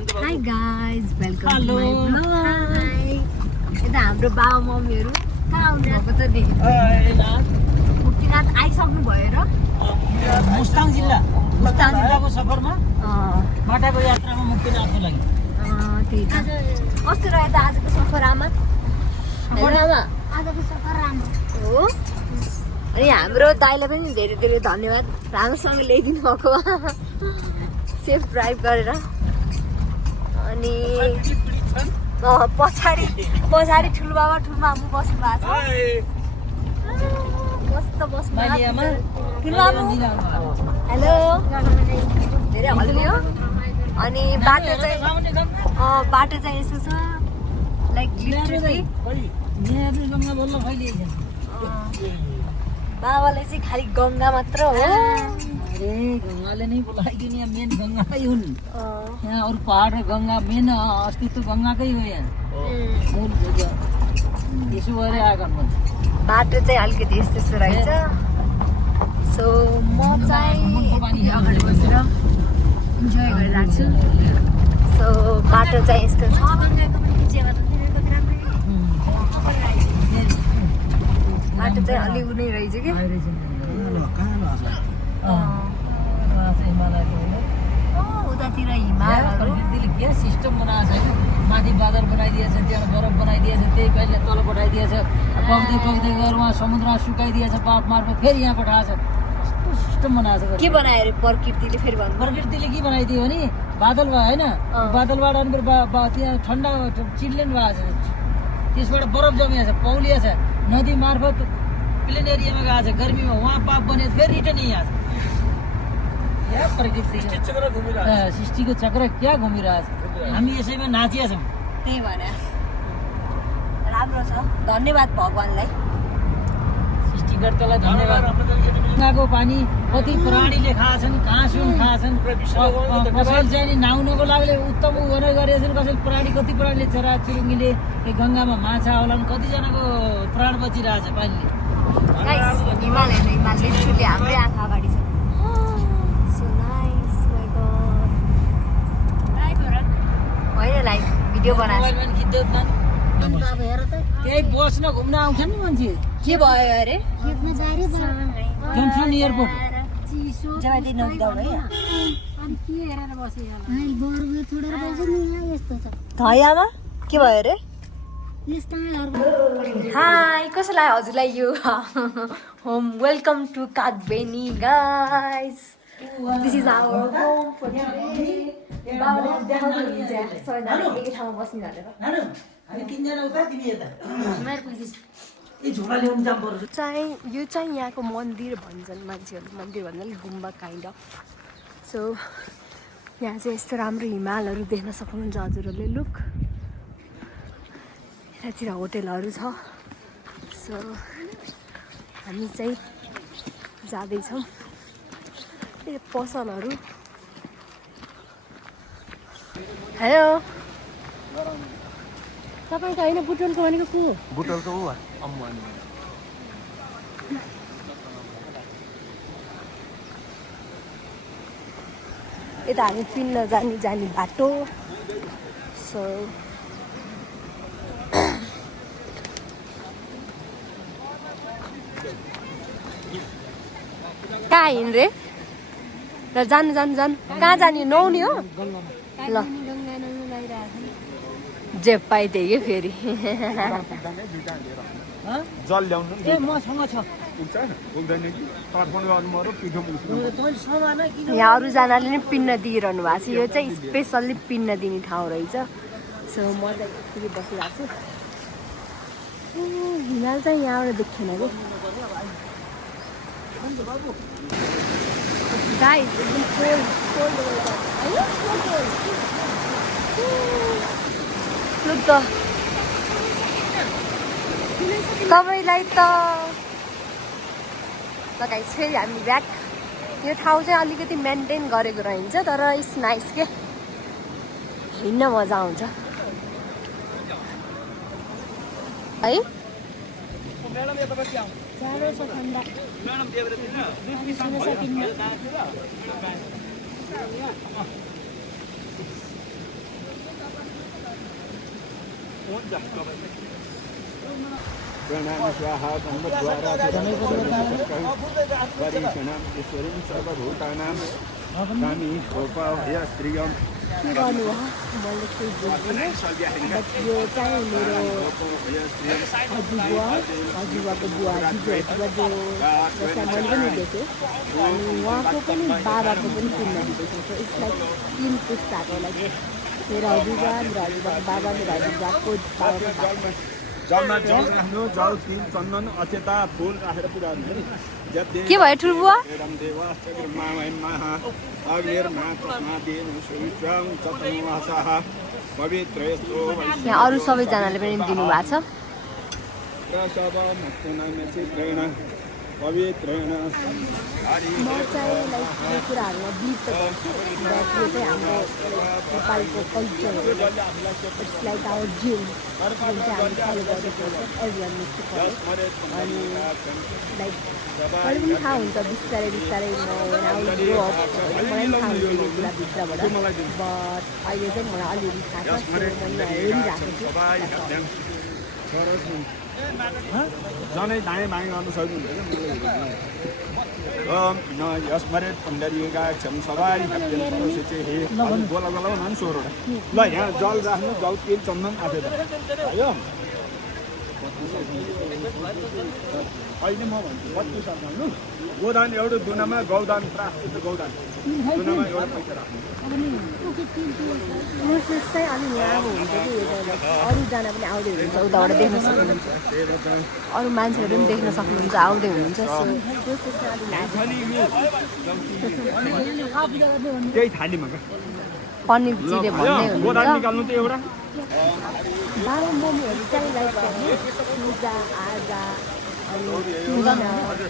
Hi guys, welcome to my vlog. यता हाम्रो बाबा मम्मीहरू कहाँ आउनुभएको त नि मुक्तिनाथ आइसक्नु भयो र मुस्ताङ जिल्लाको सफरमा माटाको यात्रामा मुक्तिनाथको लागि त्यही त कस्तो रह्यो त आजको सफर आमा आजको सफर राम्रो हो अनि हाम्रो दाइलाई पनि धेरै धेरै धन्यवाद राम्रोसँग ल्याइदिनु भएको सेफ ड्राइभ गरेर अनि पछाडि ठुलो बाबा ठुलो मामु बस्नु भएको छ कस्तो बस्नु ठुलो मामु हेलो धेरै हल्लियो अनि बाटो चाहिँ यस्तो छ लाइक लिटरली बाबाले चाहिँ खालि गङ्गा मात्र हो गङ्गाले नै बोलाइदिने मेन गङ्गाकै हुन् यहाँ अरू पहाड र गङ्गा मेन अस्तित्व गङ्गाकै हो यहाँ मूल यसो भएर आएको बाटो चाहिँ अलिकति यस्तो रहेछ सो म चाहिँ अगाडि बसेर इन्जोय गरिरहेको छु सो बाटो चाहिँ यस्तो छ बाटो चाहिँ अलि उनी रहेछ कि उतातिर हिमालहरू प्रकृतिले के सिस्टम बनाएको छ होइन माथि बादल बनाइदिएछ त्यहाँ बरफ बनाइदिएछ त्यही कहिले तल पठाइदिएछ बग्दै बग्दै गएर उहाँ समुद्रमा सुकाइदिएछ पाप मार्फत फेरि यहाँ पठाएको छ कस्तो सिस्टम बनाएको छ के बनायो अरे प्रकृतिले फेरि भन्नु प्रकृतिले के बनाइदियो भने बादल भयो होइन बादलबाट अनि त्यहाँ ठन्डा चिल्ड्रेन भएको छ त्यसबाट बरफ जमिएको छ पौलिया छ नदी मार्फत प्लेन एरियामा गएको छ गर्मीमा उहाँ पाप बने फेरि रिटर्न यहीँ आएको छ सृष्टिको चक्र क्या घुमिरहेछ हामी यसैमा नाचिया छौँ त्यही भने राम्रो छ धन्यवाद भगवानलाई सृष्टिकर्तालाई धन्यवाद गङ्गाको पानी कति प्राणीले खाछन् घाँसुन खाछन् कसैले चाहिँ नि नुहाउनको लागि उत्तम उयो गरेछन् कसैले कति प्राणीले चरा चुरुङ्गीले गङ्गामा माछा होलान् कतिजनाको प्राण बचिरहेछ पानीले हिमाल लिटरली हाम्रै आँखा अगाडि छ होइन लाइक भिडियो बनाएको त्यही बस्न घुम्न आउँछ नि मान्छे के भयो अरे जन्सन एयरपोर्ट धैयामा के भयो अरे हाई कसो लाग्यो हजुरलाई यो home welcome to Kathbeni guys this is our home for एकै ठाउँमा बस्ने भनेर यो चाहिँ यहाँको मन्दिर भन्छन् मान्छेहरूले मन्दिर भन्नाले गुम्बा काइन्ड अफ सो यहाँ चाहिँ यस्तो राम्रो हिमालहरू देख्न सक्नुहुन्छ हजुरहरूले लुक यतातिर होटेलहरू छ सो हामी चाहिँ जाँदैछौँ पसलहरू हेलो तपाईँ त होइन बुटोलको भनेको को बुटोलको यता हामी पिन्न जाने बाटो सो कहाँ हिँड रे र जानु कहाँ जाने नौनी हो ल जे पाइदिए कि फेरि जल ल्याउनु मसँग छ यहाँ अरूजनाले नै पिन्न दिइरहनु भएको छ यो चाहिँ स्पेसल्ली पिन्न दिने ठाउँ रहेछ सो म चाहिँ यति बसिरहेको छु हिमाल चाहिँ यहाँबाट देख्दैन कि गाइस एकदम कोल्ड लुक त तपाईँलाई त गाइस फेरि हामी ब्याक यो ठाउँ चाहिँ अलिकति मेन्टेन गरेको रहन्छ तर इट्स नाइस के हिँड्न मजा आउँछ है प्रणाम स्वाहा गंगद्वारा परिषणाम ईश्वरीं सर्वभूतानां कामी गोपाभय श्रियं के गर्नु हो मैले केही बुझ्दिनँ बट यो चाहिँ मेरो हजुरबाको बुवा जिजूहरूबाट जो जसलाई मैले पनि देखेँ अनि उहाँको पनि बाबाको पनि किन्न दिँदैछ सो इट्स लाइक 3 पुस्ताको लागि मेरो हजुरबा मेरो हजुरबाको बाबा मेरो हजुरबाको बाबाको बाबा जम्मा जल राख्नु जाउ तिल चन्दन अक्षता फुल राखेर पूजा गर्नु के भयो ठुलो बुवा यहाँ अरू सबैजनाले पनि दिनुभएको छ पवित्रेण म चाहिँ लाइक यो कुराहरूमा बिट त गर्छु बट यो चाहिँ हाम्रो नेपालको कल्चर हो इट्स लाइक आवर ड्रिम जुन चाहिँ हामीले फलो गर्नुपर्छ एभ्रिवान मिस टु फलो अनि लाइक मैले पनि थाहा हुन्छ बिस्तारै बिस्तारै म मलाई ग्रो अप मलाई पनि थाहा हुन्छ यो कुरा भित्रबाट बट अहिले चाहिँ मलाई अलिअलि थाहा छ सो म यहाँ हेरिरहेको छु जनै दाएँ बाएँ गर्नु सक्नुहुन्छ यस्मरेत पुण्डरीकाक्षं सवारी गोला गोला भन् 16 वटा ल यहाँ जल राख्नु जल तेल चन्दन आफै भयो अहिले म भन्छु 32 राख्नु गोदान एउटा दुनामा गौदान प्राप्त गौदान दुनामा एउटा पैसा राख्नु प्रोसेस चाहिँ अलि यहाँ हुन्छ कि यो अरूजना पनि आउँदै हुनुहुन्छ उताबाट देख्न सक्नुहुन्छ अरू मान्छेहरू पनि देख्न सक्नुहुन्छ आउँदै हुनुहुन्छ सो प्रोसेस चाहिँ अलि त्यही थालीमा पण्डितजीले भन्दै गोदान हुनुहुन्छ निकाल्नु त एउटा बाबा मम्मीहरू चाहिँ लाइक पूजा आजा अनि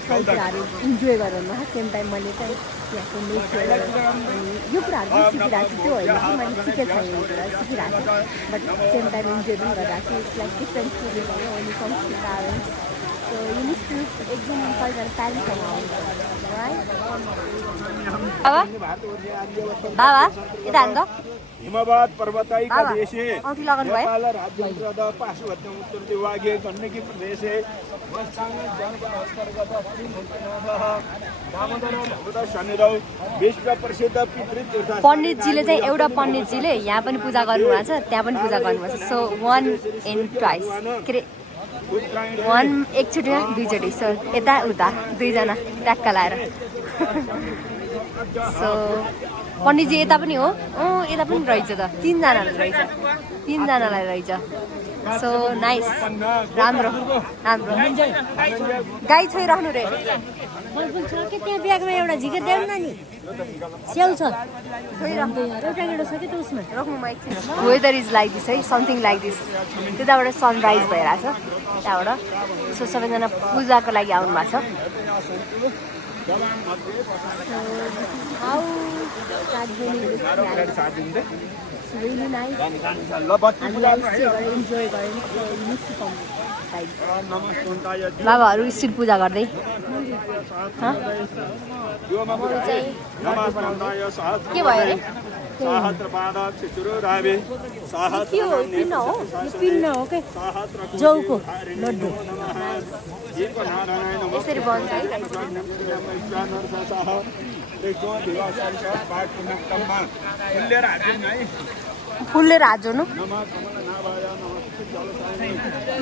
कल्चरहरू इन्जोय गरेर सेम टाइम मैले चाहिँ यहाँको नेचर अनि यो कुराहरू पनि सिकिरहेको छु त्यो होइन कि मैले सिकेको छैन यो कुरा सिकिरहेको छु बट सेम टाइम इन्जोय पनि गरिरहेको छु इट्स लाइक डिफ्रेन्ट फिलिङ होइन when it comes to parents so you need to एकदम सबैजना प्यारेन्ट्ससँग आउनुपर्छ है बाबा यता हान्नु त हिमवत पर्वतैका देशे औँठी लगाउनु भयो नेपाल राज्यन्तर्गत पाशुपत्य उत्तरति वागे गण्डकी प्रदेशे विश्व प्रसिद्ध पितृतीर्थ पण्डितजीले चाहिँ एउटा पण्डितजीले यहाँ पनि पूजा गर्नुभएको छ त्यहाँ पनि पूजा गर्नुभएको छ सो 1 and twice के अरे 1 एकचोटि दुईचोटि सो यता उता दुईजना ट्याक्क लाएर सो पण्डितजी यता पनि हो यता पनि रहेछ त 3 जनालाई रहेछ 3 जनालाई रहेछ सो नाइस राम्रो राम्रो गाई छोइराख्नु रे त्यहाँ ब्यागमा एउटा झिकेर देऊ न नि स्याउ छ एउटा केटो छ कि त उसमा राख्नुमा एकछिन वेदर इज लाइक दिस है समथिङ लाइक दिस त्यताबाट सनराइज भइरहेछ त्यहाँबाट सो सबैजना पूजाको लागि आउनु भएको छ really nice. बाबाहरू स्टिल पूजा गर्दै के भयो अरे पिन्न हो के जौको लड्डु यसरी बन्छ फुलले हात जोड्नु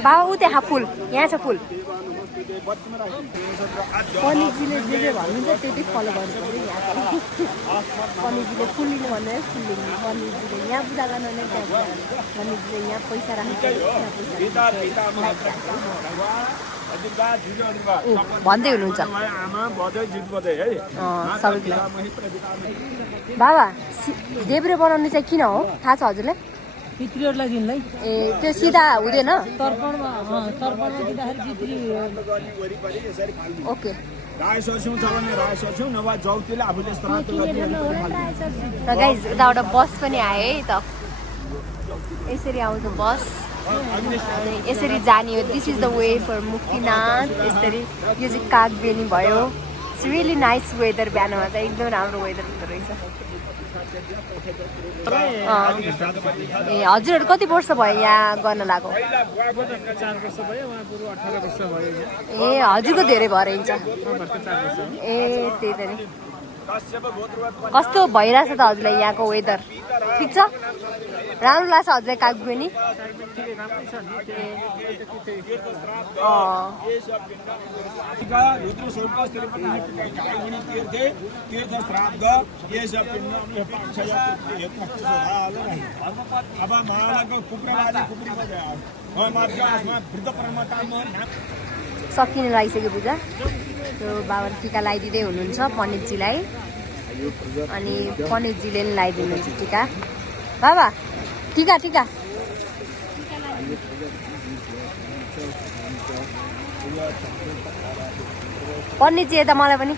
बाबा ऊ त्यहाँ फुल यहाँ छ फुल पण्डितजीले जे जे भन्नुहुन्छ त्यति फलो गर्नु पऱ्यो यहाँ छ पण्डितजीले फुल लिनु भन्दैन फुल लिनु पण्डितजीले यहाँ पूजा गर्नु भने त्यहाँ पूजा गर्नु पण्डितजीले यहाँ पैसा राख्नु भन्दै हुनुहुन्छ सबैलाई बाबा देब्रे बनाउनु चाहिँ किन हो थाहा छ हजुरलाई पितृहरूलाई दिनलाई ए त्यो सिधा हुँदैन तर्पणमा दिँदाखेरि पितृ ओके राय सर्छौँ छ भने राय सर्छौँ नभए जाउतीले आफूले श्राद्ध गर्ने र गाइज उताबाट बस पनि आयो है त यसरी आउँछ बस यसरी जाने हो this is the way for Muktinath यसरी यो चाहिँ कागबेनी भयो इट्स रियली नाइस वेदर बिहानमा चाहिँ एकदम राम्रो वेदर हुँदो रहेछ ए हजुरहरू कति वर्ष भयो यहाँ गर्न लाग्यो? 4 वर्ष भयो, उहाँ पुरो 18 वर्ष भयो यहाँ। ए हजुरको धेरै भएर हुन्छ। भर्खर 4 वर्ष। ए त्यही त नि। कस्तो भइरहेछ त हजुरलाई यहाँको वेदर? ठिक छ? राम्रो लाग्छ हजुरलाई कागबु नि? सकिने लागिसक्यो पूजा। त्यो बाबाले टिका लगाइदिँदै हुनुहुन्छ पण्डितजीलाई, अनि पण्डितजीले पनि लगाइदिनुहुन्छ टिका। बाबा टिका टिका। पण्डितजी यता मलाई पनि।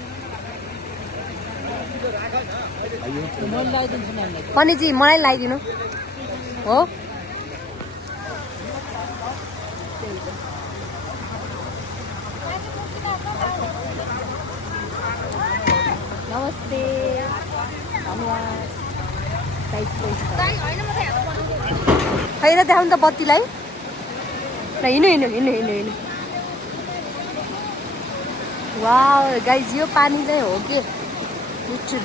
पण्डितजी मलाई लगाइदिनु हो। नमस्ते, धन्यवाद। खै र देखाउनु त बत्तीलाई। ल हिँड्नु हिँड्नु हिँड्नु हिँड्नु हिँड्नु। वाउ गाइज, यो पानी चाहिँ हो के मिठो।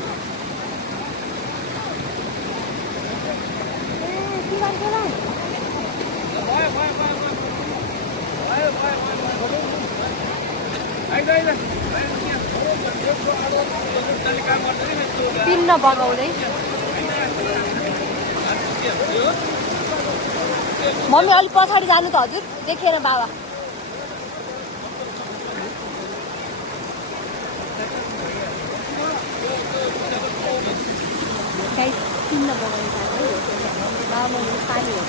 पिन्न बगाउँदै। मम्मी अलिक पछाडि जानु त हजुर, देखेन बाबा। पिन्न बगाउनु बाबा पानी हो।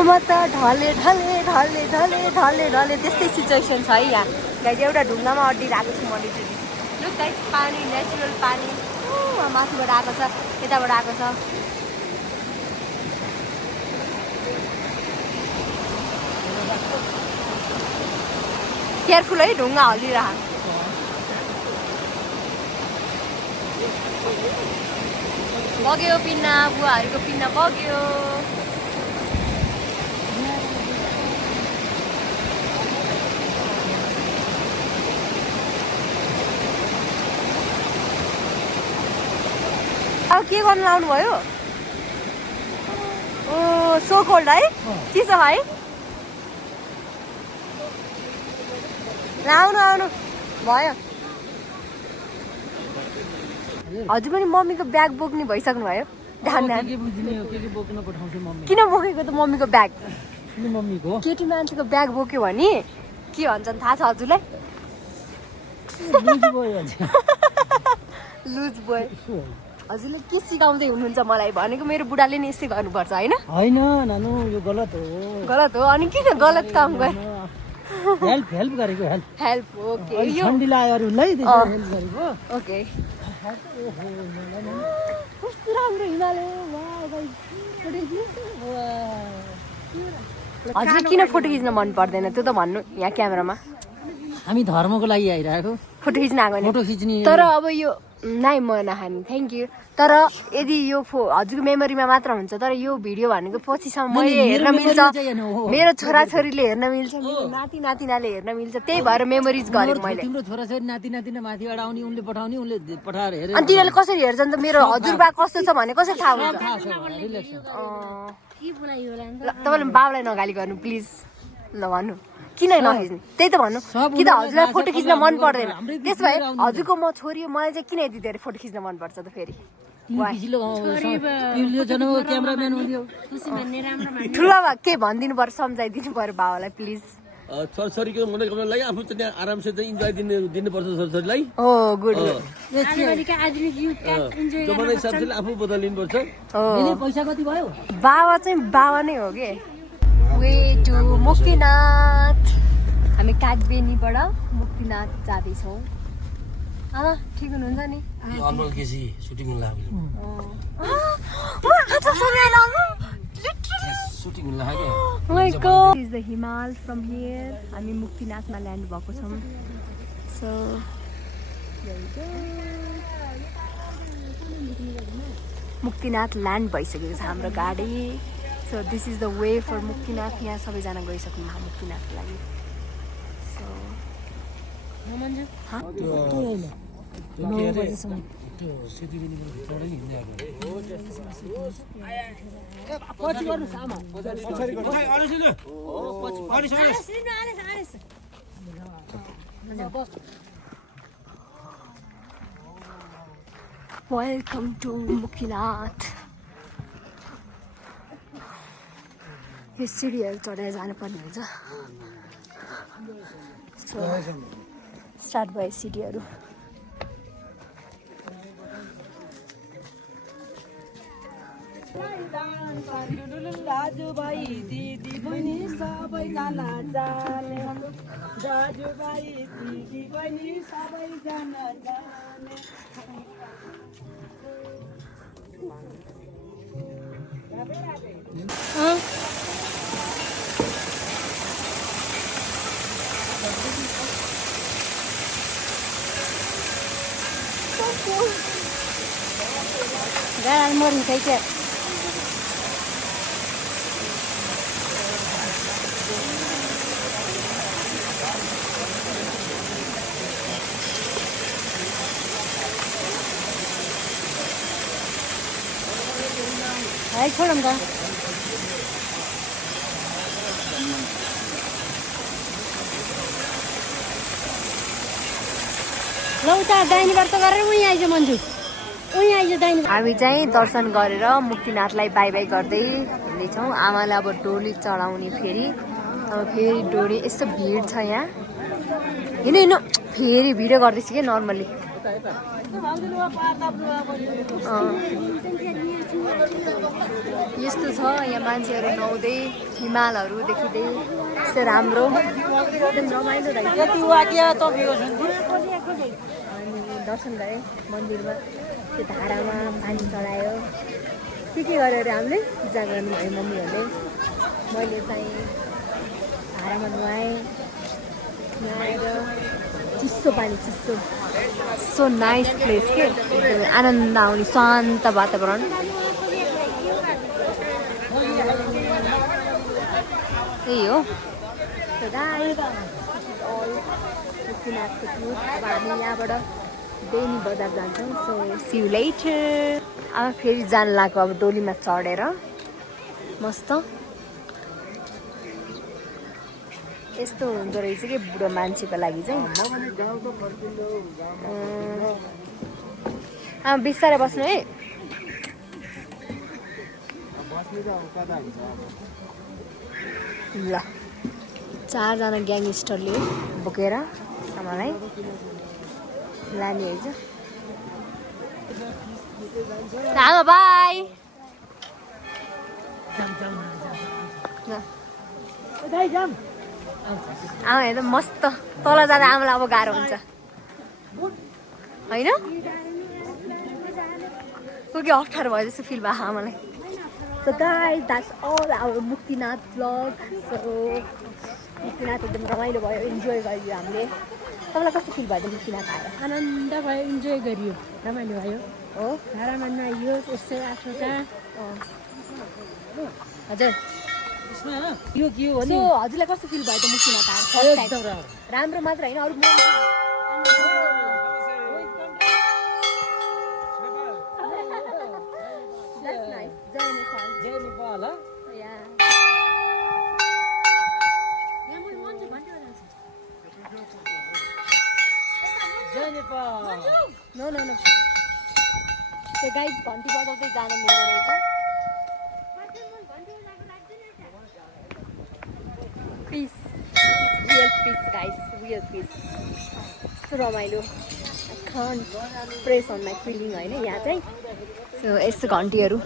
म त ढले ढले ढले ढले ढले ढले त्यस्तै सिचुएसन छ है यहाँ। गाइज एउटा ढुङ्गामा अड्डिरहेको छु मैले। लुक गाइज, पानी नेचुरल पानी माथिबाट आएको छ, यताबाट आएको छ। केयरफुल है, ढुङ्गा हल्लिरह। बग्यो पिन्ना, बुवाहरूको पिन्ना बग्यो। अब के गर्नु लाउनु भयो? ओ सो कोल्ड है, चिसो है। आउनु आउनु भयो। हजुर पनि मम्मीको ब्याग बोक्ने भइसक्नु भयो? किन बोकेको त मम्मीको ब्याग? केटी मान्छेको ब्याग बोक्यो भने के भन्छन् थाहा छ हजुरलाई? Loose boy. हजुरले के सिकाउँदै हुनुहुन्छ मलाई? भनेको मेरो बुढाले नि यस्तै गर्नुपर्छ होइन? होइन नानु, यो गलत हो। गलत हो? अनि किन गलत काम गर? हेल्प गरेको हेल्प। ओके, यो ठन्डी लाग्यो अरूलाई त्यसरी हेल्प गरेको। ओके। कस्तो राम्रो हिमालय। हजुर किन फोटो खिच्न मन पर्दैन त्यो त भन्नु यहाँ क्यामेरामा? हामी धर्मको लागि आइरहेको फोटो खिच्न आएको फोटो खिच्ने। तर अब यो नाइ म नखाने, थ्याङ्क यू। तर यदि यो हजुरको मेमोरीमा मात्र हुन्छ, तर यो भिडियो भनेको पछिसम्म मैले हेर्न मिल्छ, मेरो छोराछोरीले हेर्न मिल्छ, मेरो नाति नातिनाले हेर्न मिल्छ, त्यही भएर मेमोरिज गरेको मैले। तिम्रो छोराछोरी नाति नातिना माथिबाट आउने, उनले पठाउने, उनले पठाएर हेरे। अनि तिनीहरूले कसरी हेर्छन् त मेरो हजुरबा कस्तो छ भने कसरी थाहा हुन्छ? तपाईँले बाबालाई नगाली गर्नु प्लिज। ल भन्नु किन नखिच्ने? त्यही त भन्नु कि त हजुरलाई फोटो खिच्न मन पर्दैन? त्यसो भए हजुरको म छोरी, मलाई चाहिँ किन यति धेरै फोटो खिच्न मन पर्छ त फेरि? ठुलो के भनिदिनु पर्छ, सम्झाइदिनु पर्यो बाबालाई प्लिज। छोराछोरीको मनोकामना लागि आफू चाहिँ आरामसे चाहिँ इन्जोय दिनुपर्छ छोराछोरीलाई। हो गुड। जमाना हिसाबले आफू बदलिनुपर्छ। पैसा कति भयो? बाबा चाहिँ बाबा नै हो के। Way to Muktinath. हामी कागबेनीबाट मुक्तिनाथ जाँदैछौँ। आमा ठिक हुनुहुन्छ नि? अनमोल केसी सुटिङ लाग्यो। सुटिङ लाग्यो। My God. This is the Himal. From here हामी मुक्तिनाथमा ल्यान्ड भएको छौँ। सो मुक्तिनाथ ल्यान्ड भइसकेको छ हाम्रो गाडी so this is the way for Muktinath यहाँ सबैजना गइसक्नु भएको मुक्तिनाथको लागि सो वेलकम टु मुक्तिनाथ यो सिँढीहरू चढेर जानुपर्ने हुन्छ सो स्टार्ट भयो सिँढीहरू दाजुभाइ दिदी बहिनी सबैजना जाने दाजुभाइ दिदी बहिनी सबैजना जाने गाडी मर्नु खै क्या है छोडौँ त ल उता दाहिनेबाट गरेर उहीँ आइज मन्जु उहीँ आइज दाहिने हामी चाहिँ दर्शन गरेर मुक्तिनाथलाई बाई बाई गर्दै हिँड्दैछौँ आमालाई अब डोली चढाउने फेरि अब फेरि डोली यस्तो भिड छ यहाँ हिँड हिँड फेरि भिडियो गर्दैछु कि नर्मली यस्तो छ यहाँ मान्छेहरू नुहाउँदै हिमालहरू देखिँदै यस्तो राम्रो एकदम रमाइलो रहेछ अनि दर्शन गरेँ मन्दिरमा त्यो धारामा पानी चढायो के गर्यो अरे हामीले पूजा गर्नुभयो मम्मीहरूले मैले चाहिँ धारामा नुहाएँ नुहाएर चिसो पानी चिसो सो नाइस प्लेस के एकदमै आनन्द आउने शान्त वातावरण त्यही हो मुक्तिनाथको टुर अब हामी यहाँबाट बेनी बजार जान्छौँ सो सी यु लेटर अब फेरि जान लाग्यो अब डोलीमा चढेर मस्त यस्तो हुँदो रहेछ कि बुढो मान्छेको लागि चाहिँ बिस्तारै बस्नु है ल 4 जना ग्याङस्टरले बोकेर आमालाई लाने है आमा बाई आमा हेर्दा मस्त तल जाँदा आमालाई अब गाह्रो हुन्छ होइन कोही अप्ठ्यारो भयो जस्तो फिल भयो आमालाई So guys, that's all our Muktinath vlog. So Muktinath एकदम रमाइलो भयो इन्जोय गरियो हामीले तपाईँलाई कस्तो फिल भयो मुक्तिनाथ आएर आनन्द भयो इन्जोय गरियो रमाइलो भयो हो धारामा नुहाइयो यस्तै आठवटा हजुर यो के हो सो हजुरलाई कस्तो फिल भयो त मुक्तिनाथ आएर एकदम राम्रो मात्र होइन अरू That's nice. Jai Nepal. Jay Nepal Yeah. Jay Nepal No. So guys, घन्टी बजाउँदै जान मिल्दो रहेछ Peace. Real peace, guys. Real peace. यस्तो रमाइलो I can't press on my feeling होइन यहाँ चाहिँ सो यस्तो घन्टीहरू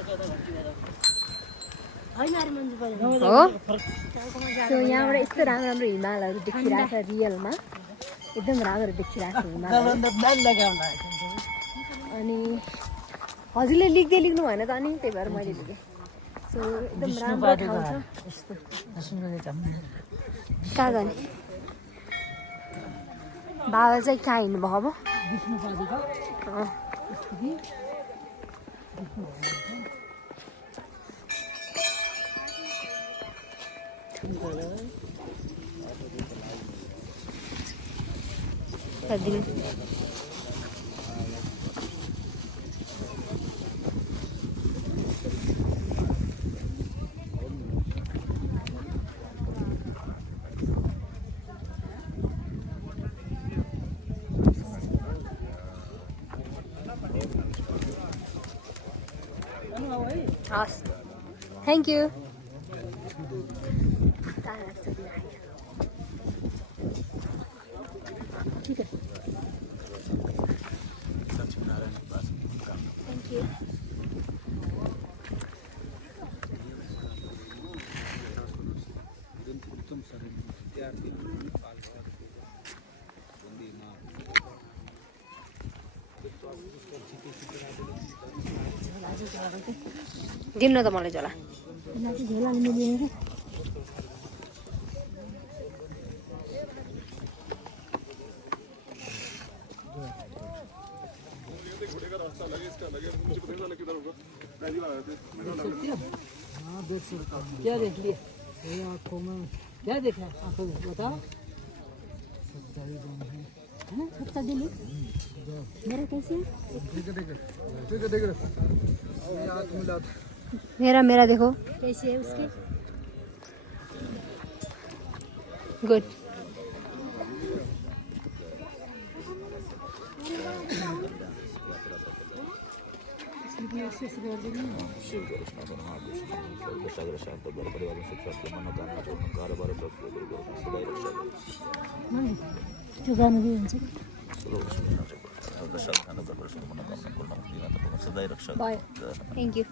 हो सो यहाँबाट यस्तो राम्रो राम्रो हिमालहरू देखिरहेको छ रियलमा एकदम राम्रो देखिरहेको छ हिमाल अनि हजुरले लेख्दै लेख्नु भएन त अनि त्यही भएर मैले लेखेँ सो एकदम राम्रो ठाउँ छ कहाँ जाने बाबा चाहिँ कहाँ हिँड्नुभयो अब विष्णुपादी का अँ। स्थिति दिन हस् थ्याङ्क यू थ्याङ्क यू दिनु न त मलाई झोला झोलाले मिलेन कि क्या देख लिए आँखों में क्या देखा आँखों में बताओ सच्चा दिली मेरा कैसे मेरा देखो कैसे है उसके गुड त्यो गानु के हुन्छ बाय थ्याङ्क यू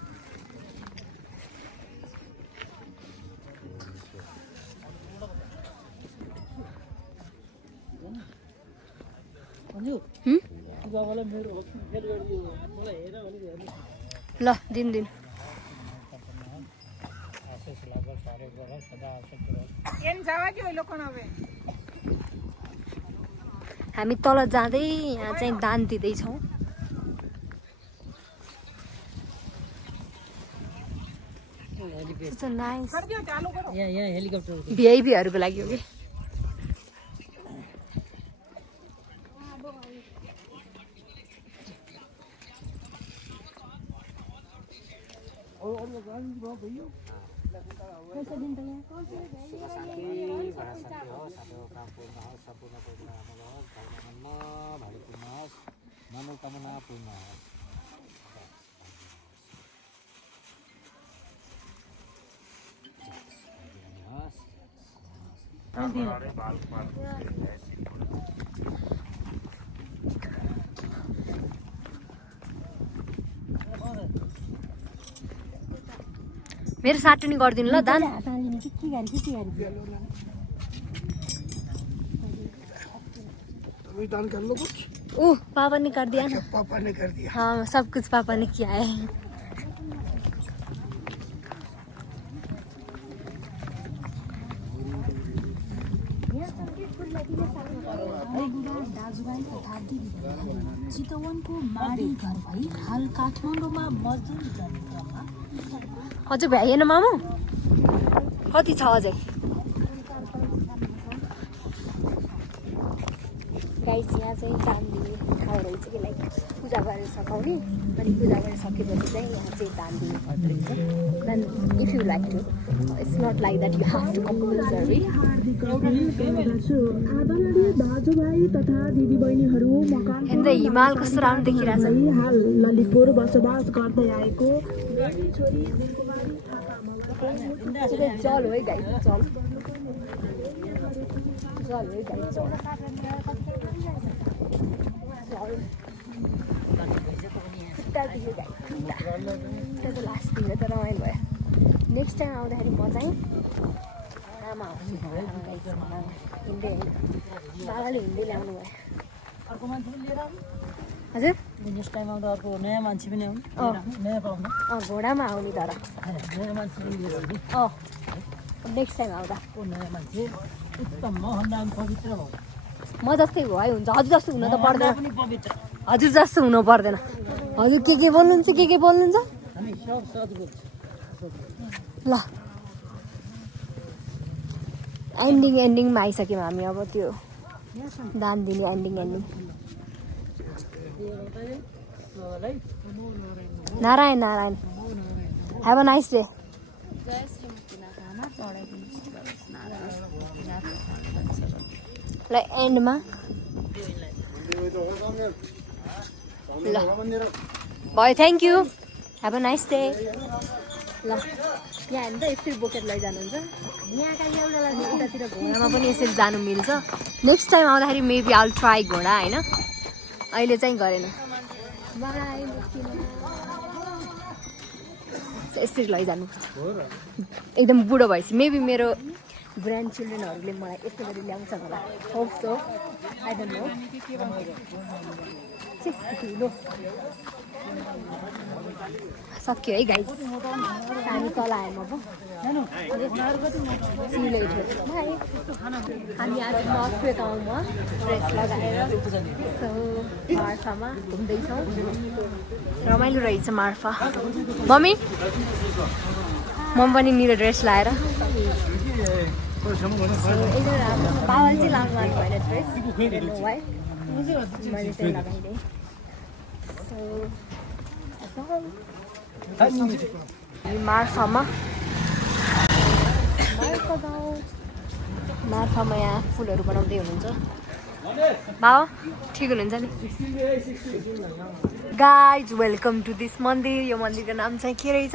बाबालाई मेरो फेल गरिदियो मलाई हेर भने हेर्नु ल दिन हामी तल जाँदै यहाँ चाहिँ दान दिँदैछौँ नाइस यहाँ हेलिकप्टर भिआइपीहरूको लागि हो कि मनोकामना पूर्ण मेरो साटुनी गरिदिनु ल दान हात हालिदिने कि के गाडी ओह पापा ने कर दिया ना पापा ने कर दिया हाँ सब कुछ पापा ने किया है दाजुभाइ तथा दिदीबहिनी चितवनको माडी घर भई हाल काठमाडौँमा मजदुरी गर्ने क्रममा हजुर भ्याएन मामु कति छ अझै गाइस यहाँ चाहिँ दान दिने ठाउँ रहेछ कि लाइक पूजा गरेर सघाउने अनि पूजा गरेर सकेपछि चाहिँ यहाँ चाहिँ दान दिने पर्दो रहेछ then if you like to it's not like that you have to compulsory हेर्दै हिमाल कस्तो राम्रो देखिरहेछ हाल ललितपुर बसोबास गर्दै आएको जल हो है गाइस जल हो है गाइस जल लास्ट दिन त रमाइलो भयो नेक्स्ट टाइम आउँदाखेरि म चाहिँ घोडामा आउँछु हिँड्दै होइन बाबाले हिँड्दै ल्याउनु भयो अर्को मान्छे पनि लिएर आउनु हजुर नेक्स्ट टाइम आउँदा अर्को नयाँ मान्छे पनि आउनु नयाँ पाउनु घोडामा आउने तर नयाँ मान्छे पनि लिएर आउने नेक्स्ट टाइम आउँदा नयाँ मान्छे उत्तम मोहन नाम पवित्र भयो म जस्तै हो है हुन्छ हजुर जस्तो हुन त पर्दैन पनि पवित्र हजुर जस्तो हुनु पर्दैन हजुर के बोल्नुहुन्छ के बोल्नुहुन्छ हामी सब सद्गुरु ल एन्डिङमा आइसक्यौँ हामी अब त्यो दान दिने ending Narayan Narayan have a nice day ल एन्डमा ल भयो thank you have a nice day ल यहाँ हामी त यसरी बोकेर लैजानुहुन्छ यहाँ कहाँ एउटालाई उतातिर घोडामा पनि यसरी जानु मिल्छ नेक्स्ट टाइम आउँदाखेरि मेबी आल ट्राई घोडा होइन अहिले चाहिँ गरेन यसरी लैजानुपर्छ एकदम बुढो भएपछि मेबी मेरो ग्रान्ड चिल्ड्रेनहरूले मलाई यस्तो गरी ल्याउँछ होला hope so I don't know ठुलो सक्यो है गाइस हामी तल आयौँ अब हामी आज नर्थ गाउँमा ड्रेस लगाएर सो मार्फामा घुम्दैछौँ रमाइलो रहेछ मार्फा मम्मी पनि मेरो ड्रेस लाएर एकदम राम्रो बाबाले चाहिँ लाउनु भएको भएन ड्रेस है मैले चाहिँ लगाइदिएँ मार्फामा यहाँ फुलहरू बनाउँदै हुनुहुन्छ बाबा ठिक हुनुहुन्छ नि गाइज वेलकम टु दिस मन्दिर यो मन्दिरको नाम चाहिँ के रहेछ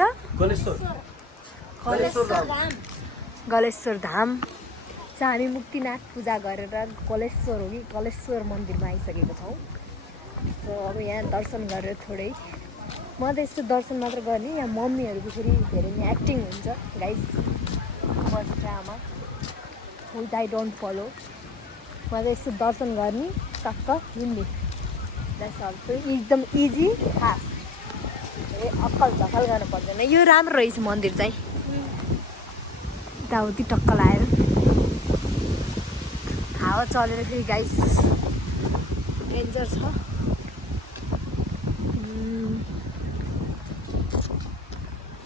गलेश्वर धाम चाहिँ हामी मुक्तिनाथ पूजा गरेर कलेश्वर हो कि कलेश्वर मन्दिरमा आइसकेको छौँ सो अब यहाँ दर्शन गरेर थोरै म त यस्तो दर्शन मात्र गर्ने यहाँ मम्मीहरूको फेरि धेरै नै एक्टिङ हुन्छ गाइस फर्स्ट आमा विच आई डोन्ट फलो म त यस्तो दर्शन गर्ने टक्क हिँड्ने द्याट्स अल एकदम इजी फास्ट धेरै अक्कल झक्कल गर्नु पर्दैन यो राम्रो रहेछ मन्दिर चाहिँ यताउति टक्क लाएर हावा चलेर फेरि गाइस डेन्जर छ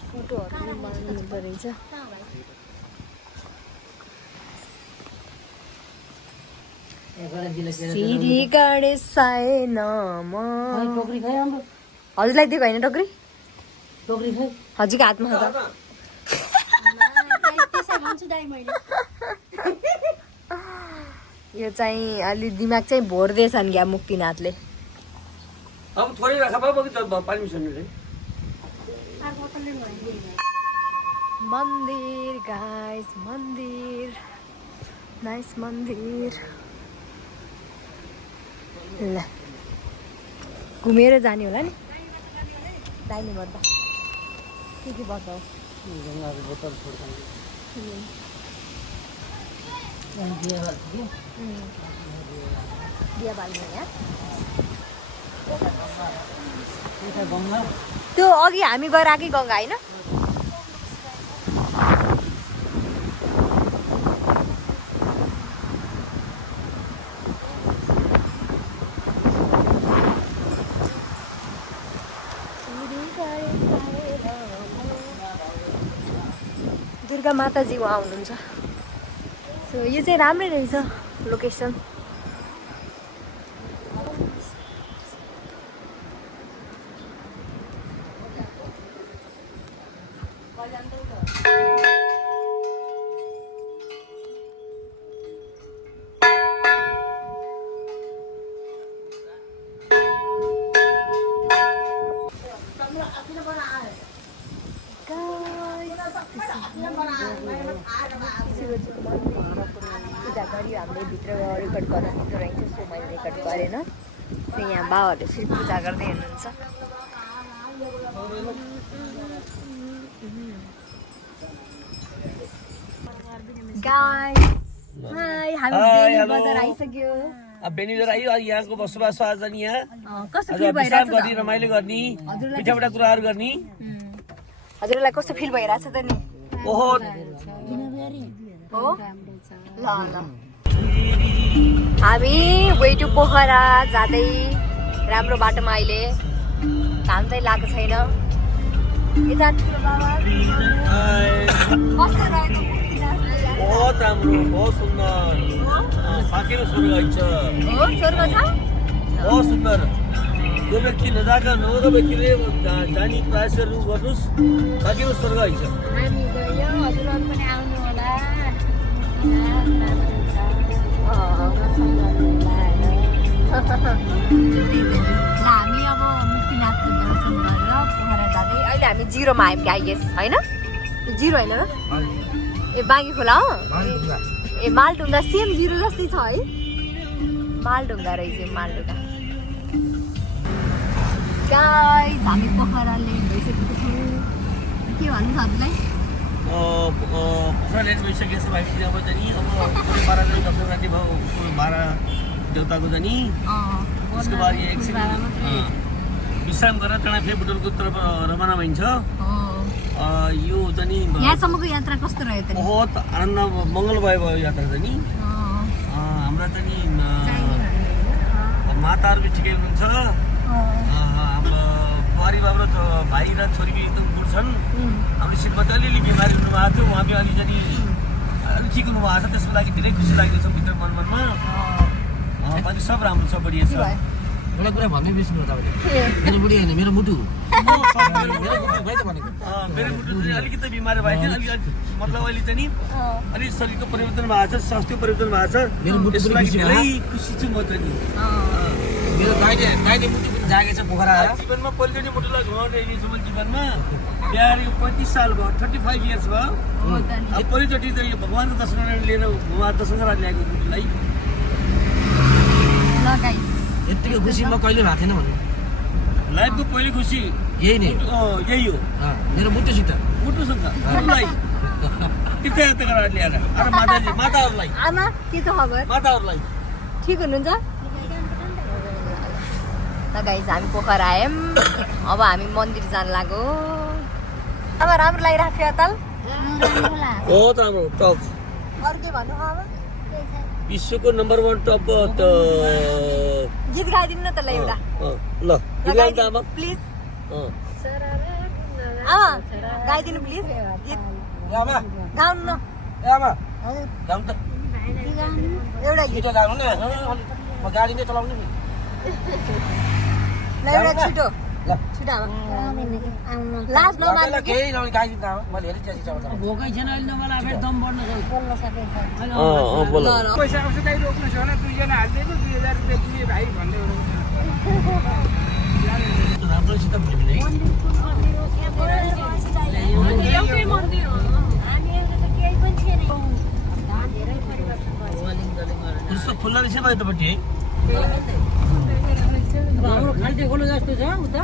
फोटोहरू पनि बनाउनु रहेछ श्री गणेशाय नमः टोकरी खाए हाम्रो हजुरलाई दिएको होइन टोकरी टोकरी खाए हजुरको हातमा छ त यो चाहिँ अलि दिमाग चाहिँ भोर्दैछ नि क्या मुक्तिनाथले अब थोरै राख बाबा कि त पानी मिसाउनुले मन्दिर गाइस मन्दिर नाइस मन्दिर ल घुमेर जाने होला नि दाहिने गर्दा के गर्दा हो बिहा बाल्नु यहाँ त्यो अघि हामी गएर आएकै गङ्गा होइन दुर्गा माताजी उहाँ हुनुहुन्छ सो यो चाहिँ राम्रै रहेछ लोकेसन पूजा गऱ्यो हामीले भित्र रेकर्ड गर्न दिँदो रहेछ सो मैले रेकर्ड गरेन सो यहाँ बाबाहरूले फेरि पूजा गर्दै हुनुहुन्छ हामी बजार आइसक्यो अब बेनीबजार आयो यहाँको बसोबास आज नि यहाँ कस्तो फिल भइरहेछ गर्ने रमाइलो गर्ने मिठामिठा कुराहरू गर्ने हजुरलाई कस्तो फिल भइरहेछ त नि ओहो हो ल हामी वे टु पोखरा जाँदै राम्रो बाटोमा अहिले घाम चाहिँ लागेको छैन। यता ठुलो बाबा कस्तो रहेछ? बहुत राम्रो, बहुत सुन्दर। बाँकेको स्वर्ग छ। हो स्वर्ग छ? बहुत सुन्दर। जो व्यक्ति नजाका नगएको व्यक्तिले जाने प्रयास गर्नुहोस्, बाँकेको स्वर्ग छ। हामी गयो हजुरहरू पनि आउनु होला हामी अब मुक्तिनाथको दर्शन गरेर पोखरा जाँदै अहिले हामी जिरोमा आयौँ क्या आइगेस होइन? जिरो होइन र? ए बाँकी खोला हो? ए मालढुङ्गा सेम जिरो जस्तै छ है? मालढुङ्गा रहेछ मालढुङ्गा। गाइस हामी पोखरा ल्यान्ड भइसकेको छौँ। के भन्नु छ हजुरलाई? पोखरा ल्यान्ड भइसकेपछि हामी अब जाने अब 12 दिन दर्शन गर्ने भयो 12 देवताको जाने। त्यसको बाद एकछिन विश्राम गरेर टाढा फेरि बुटोलको तर्फ रवाना भइन्छ। यो जाने यहाँसम्मको यात्रा कस्तो रह्यो त? बहुत आनन्द मङ्गलमय भयो यात्रा चाहिँ। हाम्रा चाहिँ माताहरू पनि ठिकै हुनुहुन्छ। हाम्रो बुहारी बाबु र भाइ र छोरी पनि एकदम गुड छन्। हाम्रो शिवमा चाहिँ अलिअलि बिमारी हुनुभएको थियो, उहाँ पनि अलि जाने अलिक ठिक हुनुभएको छ। त्यसको लागि धेरै खुसी लागेको छ भित्र मनमनमा। बाँकी सब राम्रो छ, बढिया छ। एउटा कुरा भन्नै बिर्सिनु तपाईँले, मेरो बुढी होइन मेरो मुटु। मेरो मुटु अलिकति बिमारी भएको थियो, अलिक मतलब अहिले चाहिँ नि अलिक शरीरको परिवर्तन भएको छ, स्वास्थ्य परिवर्तन भएको छ। त्यसको लागि धेरै खुसी छु म चाहिँ। मेरो दाइले मुटु पनि जागेछ पोखरा आएर। जीवनमा पहिलोचोटि मुटुलाई घुमाउने छु मैले जीवनमा। बिहा 35 साल भयो, 35 इयर्स भयो। अब पहिलोचोटि त यो भगवान्को दर्शन लिएर दर्शन गरेर ल्याएको मुटुलाई। ल गाइस यतिको खुसी म कहिले भएको थिएन भन्नु। लाइफको पहिलो खुसी यही नै यही हो, मेरो मुटुसित मुटुसँग मुटुलाई तीर्थयात्रा गरेर ल्याएर। अरे माताहरूलाई आमा के छ खबर? माताहरूलाई ठिक हुनुहुन्छ? ल गाइस हामी पोखरा आयौँ। अब हामी मन्दिर जान लाग्यो। अब राम्रो लागिरहेको थियो ताल? बहुत राम्रो टप। अरू के भन्नु अब? विश्वको नम्बर 1 टप गीत गाइदिनु न त ल एउटा। ल आमा प्लिज आमा गाइदिनु प्लिज गीत गाउनु न एउटा गीत म गाडी नै चलाउने नि। ल एउटा छिटो छिटो आमा लास्ट नमान्नु के? केही नभने गाइदिनु आमा, मैले हेरि च्यासी चलाउँछ। भोकै छैन अहिले न मलाई फेरि दम बढ्न सक्छ। बोल्न सकेछ बोल। पैसा आउँछ दाइ रोक्नुहोस् होला, 2 जना हालिदिएको 2000 रुपियाँ दिए भाइ भन्दै राम्रोसित भेट्ने है। एउटै मन्दिर हो। हामी एउटा त केही पनि थिएन। धेरै परिवर्तन भयो। यस्तो खुल्ला रहेछ भयो यतापट्टि है। अब हाम्रो खाल्टे खोलो जस्तो छ उता,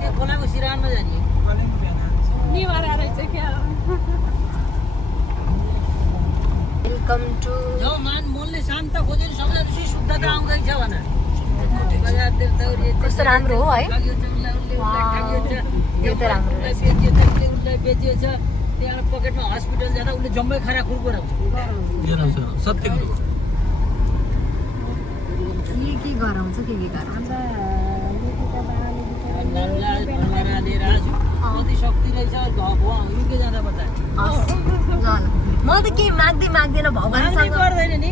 त्यो खोलाको सिरानमा जाने। निवारा रहेछ क्या। वेलकम टु जो मनले शान्त खोजेर सबैजना शुद्धता आउँदै छ भने बजारतिर दौडी कस्तो राम्रो हो है? यो त राम्रो उसलाई बेचिएछ। त्यहाँ पकेटमा हस्पिटल जाँदा उसले जम्मै खरा खुर्को राख्छ। सत्य कुरो के गराउँछ के गराउँछ? कति शक्ति रहेछ युके जाँदा बता। म त केही माग्दैन भगवान्सँग। पर्दैन नि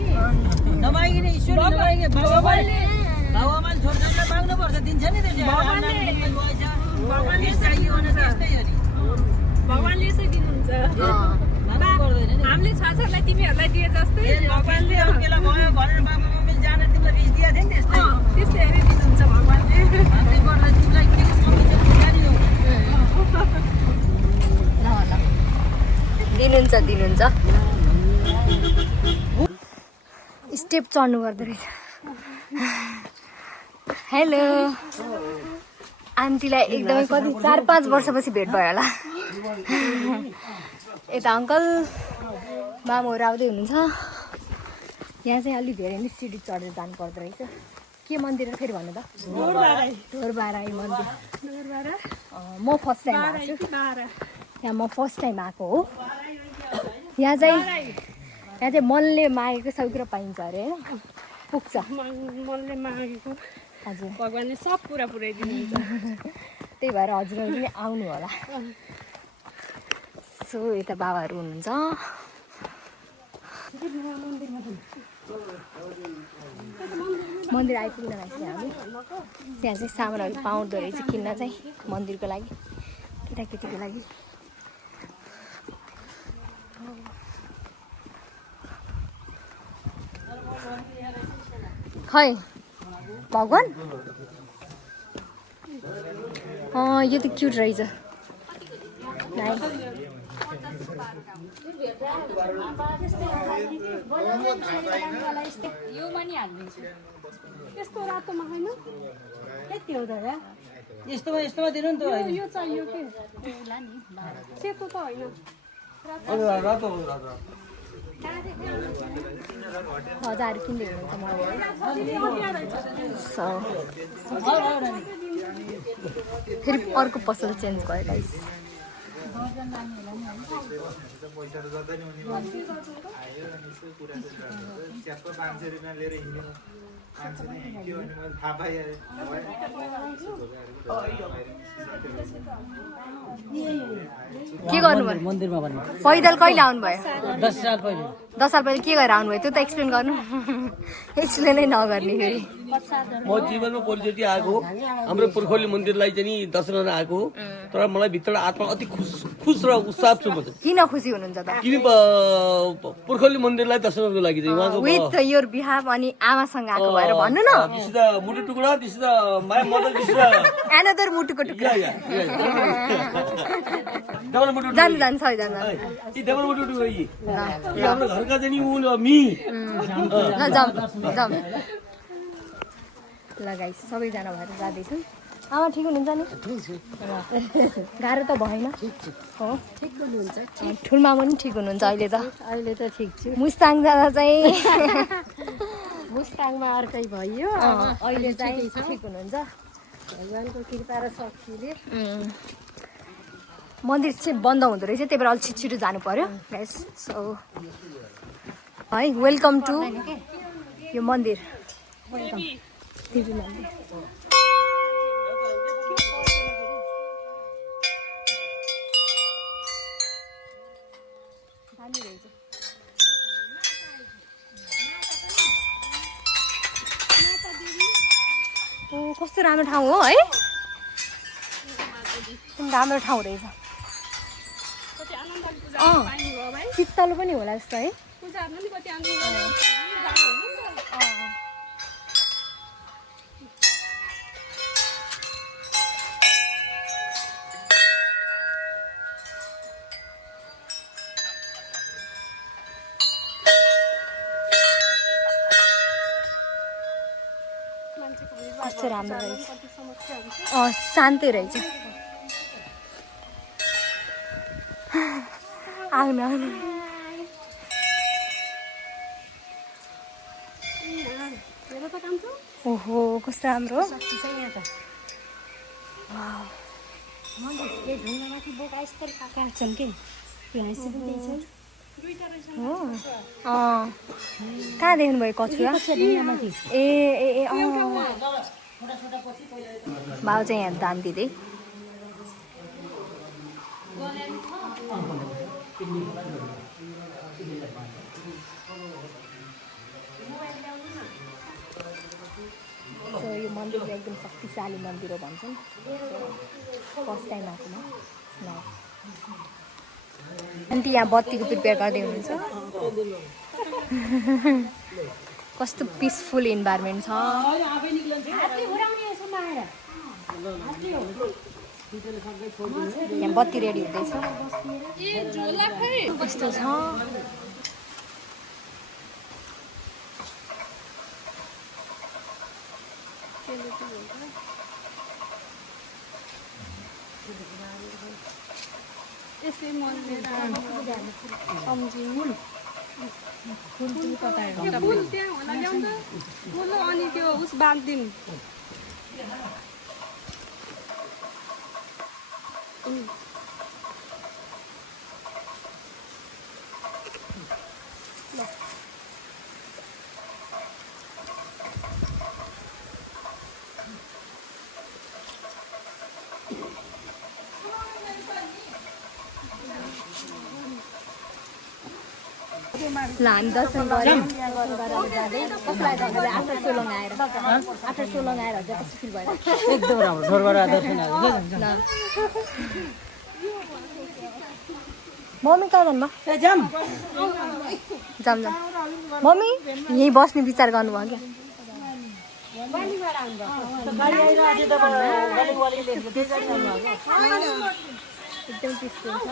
नमागिने ईश्वरले नमागे भगवान्ले छोड्छलाई माग्नुपर्छ, दिन्छ नि भगवान्ले यसै दिनुहुन्छ। हामीले छोराछोरीलाई तिमीहरूलाई दिए जस्तै भगवान्ले भयो भनेर बाबा मम्मीले जान तिमीलाई बिस दिएको थियो नि त्यस्तै त्यस्तै हेरी दिनुहुन्छ भगवान्ले। भन्दै गर्दा तिमीलाई के मम्मी चाहिँ जानी हो। दिनुहुन्छ स्टेप चढ्नु पर्दो रहेछ। हेलो आन्टीलाई एकदमै कति 4-5 वर्षपछि भेट भयो होला। यता अङ्कल मामुहरू आउँदै हुनुहुन्छ। यहाँ चाहिँ अलिक धेरै नै सिडी चढेर जानु पर्दो रहेछ। के मन्दिर फेरि भन्नु त? ढोरबाराई मन्दिर। म फर्स्ट टाइम आएको छु यहाँ। म फर्स्ट टाइम आएको हो। यहाँ चाहिँ मनले मागेको सबै कुरा पाइन्छ अरे होइन। पुग्छ मनले मागेको हजुर भगवानले सब पुरा पुऱ्याइदिनुहुन्छ त्यही भएर हजुरहरू पनि आउनु होला सो यता बाबाहरू हुनुहुन्छ मन्दिर आइपुग्न लाग्छ हामी त्यहाँ चाहिँ सामानहरू पाउँदो रहेछ किन्न चाहिँ मन्दिरको लागि केटाकेटीको लागि खै भगवान यो त क्युट रहेछ यो पनि हाल्दैछु यस्तो रातोमा होइन त्यति हो दादा यस्तोमा दिनु नि त यो चाहियो के सेतो त होइन हजार किन्दै हुनुहुन्छ फेरि अर्को पसल चेन्ज भयो गाइस के गर्नुभयो मन्दिरमा भन्नु पैदल कहिले आउनुभयो 10 साल पहिले 10 साल पहिले के गरेर आउनुभयो त्यो त एक्सप्लेन गर्नु एक्सप्लेनै नगर्ने फेरि म जीवनमा पहिलोचोटि आएको हाम्रो पुर्खौली मन्दिरलाई चाहिँ नि दर्शन गर्न आएको तर मलाई भित्र आत्मा अति खुस र उत्साह छु म चाहिँ किन खुसी हुनुहुन्छ त किन पुर्खौली मन्दिरलाई दर्शन गर्नको लागि चाहिँ उहाँको विथ योर बिहाफ अनि आमासँग आएको भएर भन्नु न दिस इज द मुटु टुक्रा this is the my mother this is the another मुटुको टुक्रा डबल मुटु जानु जानु सबैजना यी डबल मुटु टुक्रा यी हाम्रो घरका चाहिँ नि उ मी ल जाऊँ जाऊँ ल गाइस सबैजना भएर जाँदैछौँ आमा ठिक हुनुहुन्छ नि गाह्रो त भएन हो ठिक हुनुहुन्छ ठुलमा पनि ठिक हुनुहुन्छ अहिले त ठिक छु मुस्ताङ जाँदा चाहिँ मुस्ताङमा अर्कै भयो अहिले चाहिँ ठिक हुनुहुन्छ भगवानको कृपा र शक्तिले मन्दिर चाहिँ बन्द हुँदो रहेछ त्यही भएर अलिक छिटो जानु पर्यो गाइस सो है वेलकम टु यो मन्दिर देवी मन्दिर दामी रहेछ ओ कस्तो राम्रो ठाउँ हो है राम्रो ठाउँ रहेछ शीतल पनि होला जस्तो है कस्तो राम्रो रहेछ शान्तै रहेछ आउनु आउनु ओहो कस्तो राम्रो काट्छन् कि कहाँ देख्नुभयो कछुवा ए ए ए भाउ चाहिँ यहाँ दाम दिँदै सो यो मन्दिर चाहिँ एकदम शक्तिशाली मन्दिर हो भन्छन् फर्स्ट टाइम आएकोमा आन्टी यहाँ बत्तीको प्रिपेयर गर्दै हुनुहुन्छ कस्तो पिसफुल इन्भाइरोमेन्ट छ यहाँ बत्ती रेडी हुँदैछ कस्तो छ यसै मनले सम्झिनु फुल त्यहाँ होला ल्याउनु फुल अनि त्यो उस बाँधिदिनु ल हामी दर्शन गऱ्यौँ जाँदै कसलाई तपाईँले आफ्टर सोलङ आएर हजुर कस्तो फिल भयो एकदम राम्रो ढोरगडा दर्शन ल मम्मी कहाँ जानुभयो जाम जाम मम्मी यहीँ बस्ने विचार गर्नुभयो क्या एकदम पिसफुल छ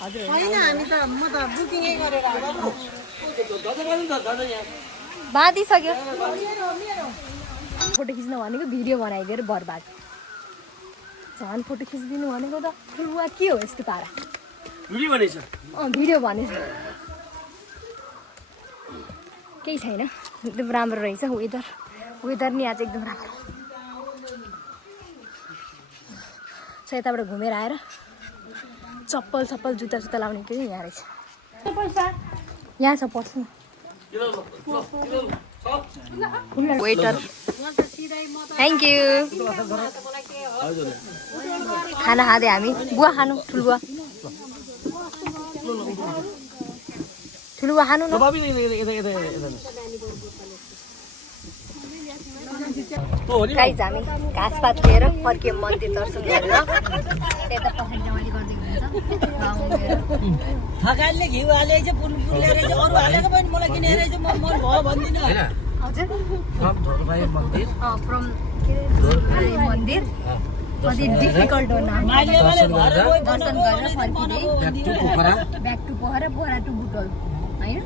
हजुर बाँधिसक्यो फोटो खिच्न भनेको भिडियो बनाइदिएर बर्बाद झन् फोटो खिचिदिनु भनेको त ठुलुवा के हो यस्तो पारा भिडियो भनेछ केही छैन एकदम राम्रो रहेछ वेदर नि आज एकदम राम्रो छ यताबाट घुमेर आएर चप्पल जुत्ता लाउने के यहाँ रहेछ यहाँ छ पस्नु वेटर थ्याङ्क यू खाना खाँदै हामी बुवा खानु ठुलबुवा खानु न गाइज हामी घाँसपात लिएर फर्कियौँ मन्दिर दर्शन गरेर यता पछाडि रमाइलो गर्दै हुनुहुन्छ थकालीले घिउ हालेको चाहिँ पुल ल्याएर चाहिँ अरू हालेको पनि मलाई किन हेरेको चाहिँ म भयो भन्दिनँ हजुर फ्रम धोरबाई मन्दिर मन्दिर कति डिफिकल्ट हो नाम दर्शन गरेर फर्किँदै back to Pokhara to Butwal होइन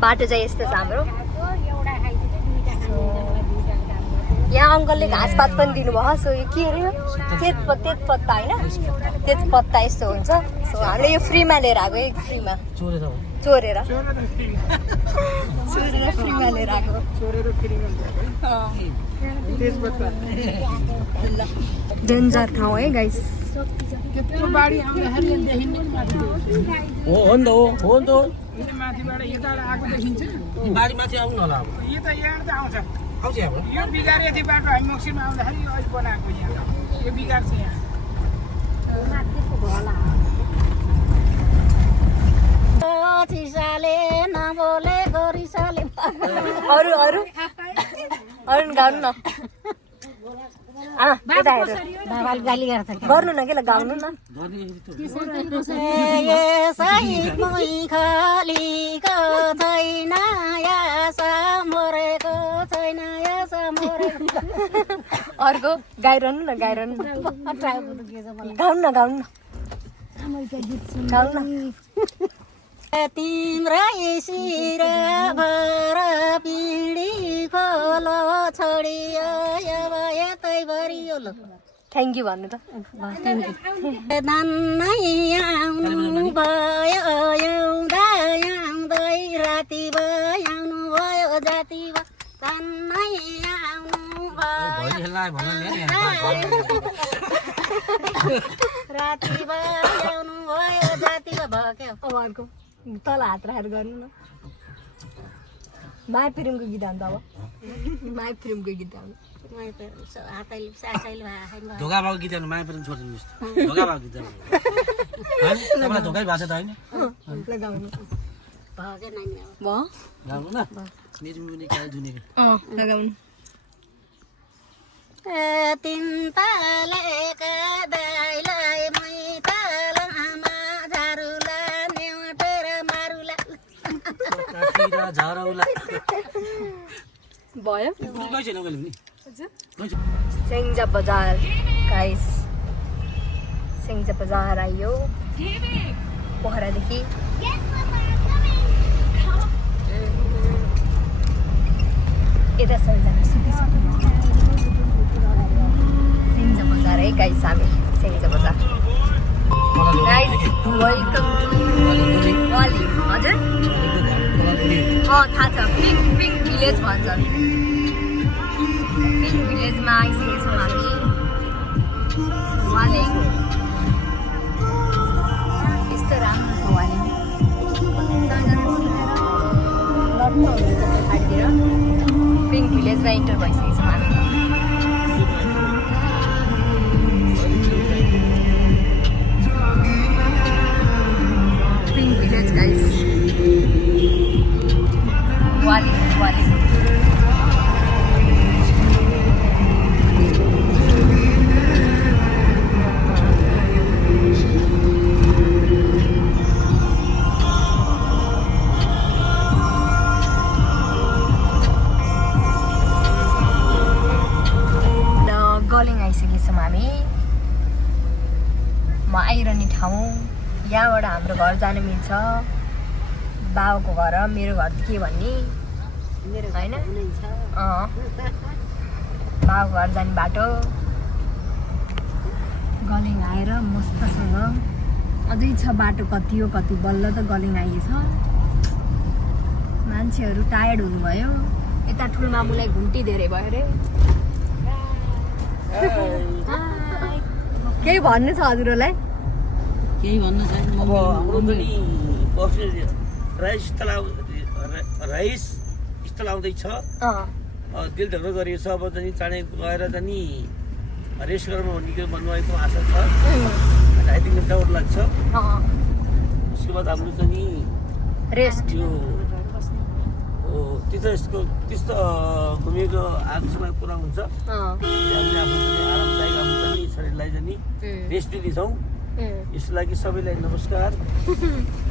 बाटो चाहिँ यस्तो छ हाम्रो यहाँ अङ्कलले घाँसपात पनि दिनुभयो सो यो के अरे तेजपत्ता होइन तेजपत्ता यस्तो हुन्छ सो हामीले यो फ्रीमा लिएर आएको है फ्रीमा चोरेर फ्रीमा लिएर आएको डेन्जर ठाउँ है गाइस हो नि त माथिबाट यताबाट आएको देखिन्छ बारी माथि आउनु होला अब यो त यहाँ त आउँछ आउँछ अब यो बिगार यति बाटो हामी मक्सिनमा आउँदाखेरि यो अहिले बनाएको यहाँ यो बिगार छ यहाँ चिसाले नबोलेको रिसाले अरू गाउनु न बाबाले गाली गर्छ गर्नु न के ल गाउनु न खालीको छैन यासा मरेको छैन यासा मरेको अर्को गाइरहनु न गाउनु न तिम्रै शिर भर पिँढी खोलो छोडियो यतैभरि यो थ्याङ्क यू भन्नु त नान्नै आउनु भयो आउँदै राति भयो आउनु भयो जाति भयो नान्नै आउनु भयो राति भयो आउनु भयो जाति भयो क्या अब अर्को तल हात राखेर गर्नु न माया फिल्मको गीत आउँछ अब माया फिल्मको गीत आउँछ धोका भएको गीत माया पनि छोडिदिनु धोका भएको गीत तपाईँलाई धोकै भएको छ त होइन लगाउनु गाउनु न मेरो मुनि काले धुनेको लगाउनु तिनतालेका दाइलाई मैतालामा झारुला नेउटेर मारुला झरौला भयो छैन कहिले पनि सेङ्जा बजार गाइस सेङ्जा बजार आइयो पोखरादेखि यता सबैजना सेङ्जा बजार है गाइस हामी सेङ्जा बजार गाइस वेलकम टु वाली हजुर थाहा छ पिङ्क भिलेज भन्छ पिङ्क भिलेजमा आइसकेको छौँ हामी वाली यस्तो राम्रो छ वाली पछाडितिर पिङ्क भिलेजमा इन्टर भइसकेको छौँ हामी पिङ्क भिलेज गाइस आइरहने ठाउँ। यहाँबाट हाम्रो घर जानु मिल्छ। बाबाको घर मेरो घर के भन्ने होइन बाबाको घर जाने बाटो। गलेङ आएर मस्तसँग अझै छ बाटो कति हो कति बल्ल त गलेङ आइएछ। मान्छेहरू टायर्ड हुनुभयो। यता ठुलमामुलाई घुम्टी धेरै भयो अरे। केही भन्नु छ हजुरहरूलाई? केही भन्न छैन। अब हाम्रो पनि बस्ने राइस स्थल आउँदैछ। दिल ढल्क गरिएको छ। अब चाहिँ चाँडै गएर चाहिँ रेस्ट गरौँ भन्ने भन्नुभएको आशा छ। 2.5 घन्टाहरू लाग्छ। उसको बाद हाम्रो चाहिँ रेस्ट त्यो त्यस्तो घुमेको आगोसँग पुरा हुन्छ। हामीले आफ्नो आरामदायक हाम्रो पनि शरीरलाई चाहिँ रेस्ट दिनेछौँ। यसको लागि सबैलाई नमस्कार।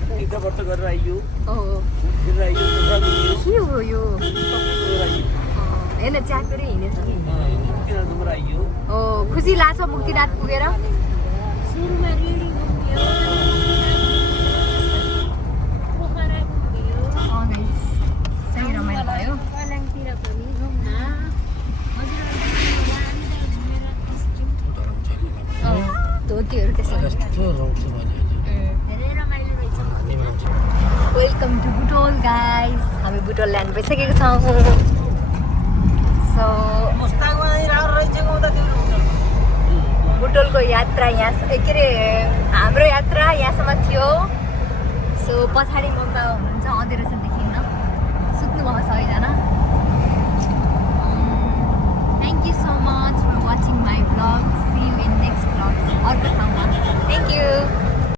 तीर्थव्रत गरेर आइयो फिरेर आइयो के हो यो हेर्न च्यापेरै हिँडेछ नि। मुक्तिनाथबाट आइयो। खुसी लाग्छ मुक्तिनाथ पुगेर? सुरुमा रेडी घुम्यो, पोखरा घुम्यो, सही रमाइलो भयो। कलाङतिर पनि घुम्न हजुरहरूले घुमेर धोतीहरू त्यसो धेरै रमाइलो रहेछ। Welcome to Butwal guys. हामी बुटोल ल्यान्ड भइसकेको छौँ। सो बुटोलको यात्रा यहाँ के अरे हाम्रो यात्रा यहाँसम्म थियो। सो पछाडि मम्मा हुनुहुन्छ अँधेरो छ देखिन्न। सुत्नुभयो सबैजना।